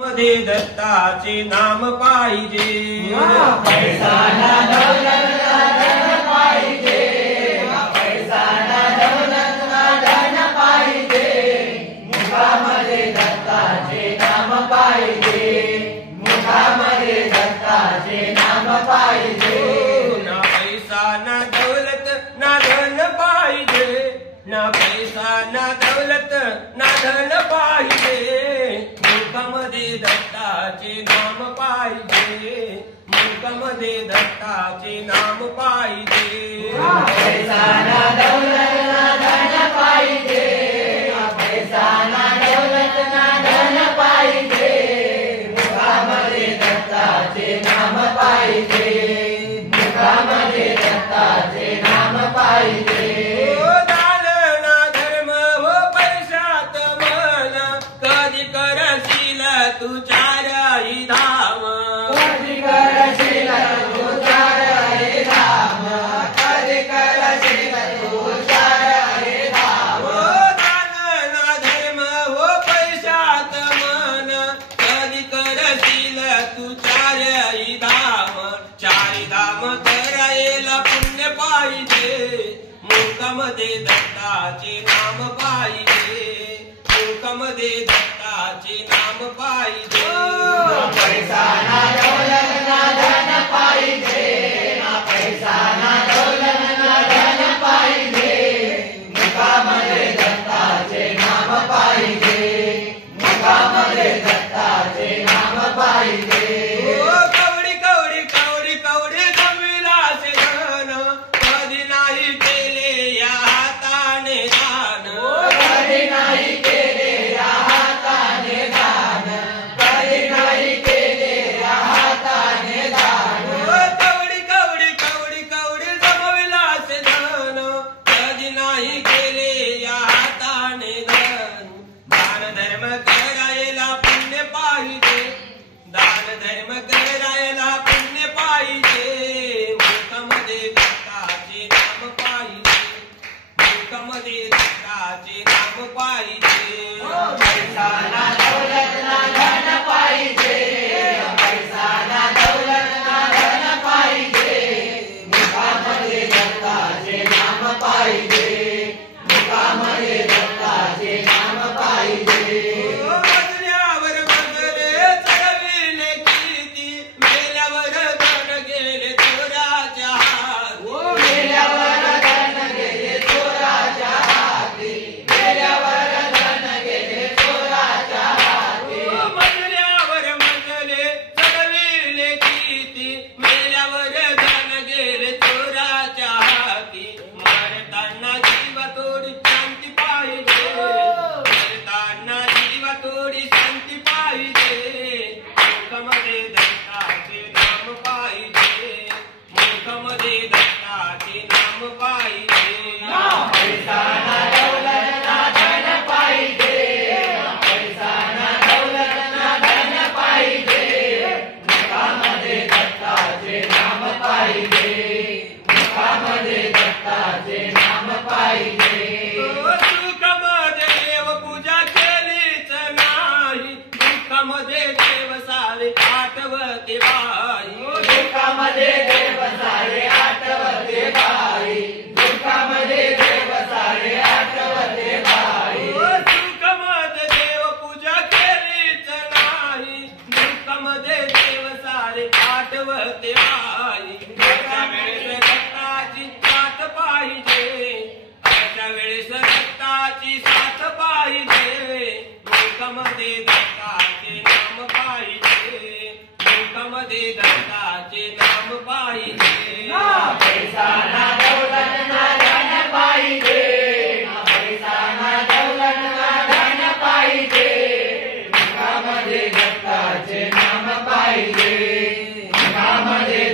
मध्ये दत्ताचे नाम पाहिजे, पैसा ना दौलत ना धन पाहिजे, पैसा ना दौलत ना धन पाहिजे, मुखामध्ये दत्ताचे नाम पाहिजे, मुखामध्ये दत्ताचे नाम पाहिजे। ना पैसा ना दौलत ना धन पाहिजे, ना पैसा ना दौलत ना धन पाहिजे, मुखामध्ये दत्ताचे नाम पाहिजे, मुखामध्ये दत्ताचे नाम पाहिजे। पैसा ना दौलत ना धन पाहिजे, पैसा ना दौलत ना धन पाहिजे, मुखामध्ये दत्ताचे नाम पाहिजे, मुखामध्ये दत्ताचे नाम पाहिजे। दान ना धर्म व पैशात मन, कधी करशील तू चारही धाम, कधी करशील तू चारही धाम, कधी करशील तू चारही धाम। दान ना धर्म व पैशात मन, कधी करशील तू चारही धाम, चारी धाम करायला पुण्य पाहिजे, मुखामध्ये दत्ताचे नाम पाहिजे, मुखामध्ये दत्ताचे नाम पाहिजे। पैसा ना दौलत ना धन पाहिजे, पैसा ना दौलत ना धन पाहिजे, मुखामध्ये दत्ताचे नाम पाहिजे, मुखामध्ये दत्ताचे नाम पाहिजे। कवडी कवडी कवडी कवडी जमिलाचे धन, कधी नाही केले या हाताने दान, कधी नाही केले या हाताने दान, कधी नाही केले या हाताने दान। कवडी कवडी कवडी कवडी जमिलाचे धन, कधी नाही केले या हाताने दान, दान धर्म करायला पुण्य पाहिजे, दान धर्म करायला पुण्य पाहिजे, मुखामध्ये दत्ताचे नाम पाहिजे, मुखामध्ये दत्ताचे नाम पाहिजे। पैसा ना दौलत ना धन पाहिजे, पैसा ना दौलत ना धन पाहिजे, मुखामध्ये दत्ताचे नाम पाहिजे, मुखामध्ये दत्ताचे नाम पाहिजे। मजल्यावर मजले चढविले किती, मेल्यावर धन गेले चोराच्या हाती, मेल्यावर धन गेले चोराच्या हाती, मेल्यावर धन गेले चोराच्या हाती। मजल्यावर मजले चढविले किती, मेल्यावर धन गेले चोराच्या हाती, मरताना जीवा थोडी शांती पाहिजे, मरताना जीवा थोडी शांती पाहिजे, मुखामध्ये दत्ताचे नाम पाहिजे, मुखामध्ये दत्ताचे नाम पाहिजे। पैसा ना दौलत ना धन पाहिजे, पैसा ना दौलत ना धन पाहिजे, मुखामध्ये दत्ताचे नाम पाहिजे, मुखामध्ये दत्ताचे नाम पाहिजे। सुखामध्ये देव पूजा केलीच नाही, दुःखामध्ये देव सारे आठवते बाई, दुःखामध्ये देव सारे आठवते बाई, दुःखामध्ये देव सारे आठवते बाई। सुखामध्ये देव पूजा केलीच नाही, दुःखामध्ये देव सारे आठवते बाई, अशा वेळेस दत्ताची साथ पाहिजे, अशा वेळेस दत्ताची साथ पाहिजे, मुखामध्ये दत्ताचे नाम पाहिजे, मुखामध्ये दत्ताचे नाम पाहिजे। पैसा ना दौलत ना धन पाहिजे, पैसा ना दौलत ना धन पाहिजे, मुखामध्ये दत्ताचे नाम पाहिजे, मुखामध्ये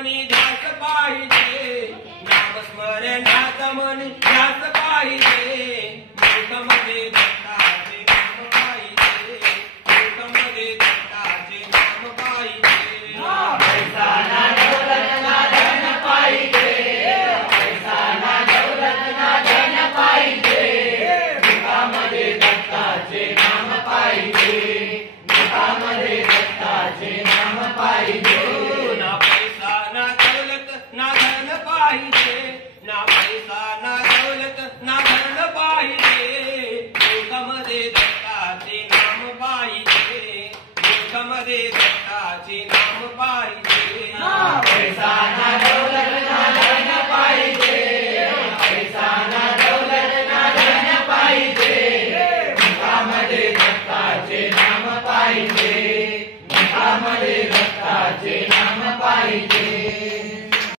मनी ध्यास पाहिजे, नामस्मरणाचा मनी ध्यास पाहिजे, मुखामध्ये दत्ताचे नाम पाहिजे, मुखामध्ये दत्ताचे नाम पाहिजे. पैसा ना दौलत ना धन पाहिजे, पैसा ना दौलत ना धन पाहिजे, मुखामध्ये दत्ताचे नाम पाहिजे, मुखामध्ये दत्ताचे नाम पाहिजे. ना पैसा ना दौलत ना धन पाहिजे, ना पैसा ना दौलत ना धन पाहिजे, मुखामध्ये दत्ताचे नाम पाहिजे, मुखामध्ये दत्ताचे नाम पाहिजे. पैसा ना दौलत ना धन पाहिजे, पैसा ना दौलत ना धन पाहिजे, मुखामध्ये दत्ताचे नाम पाहिजे, मुखामध्ये दत्ताचे नाम पाहिजे.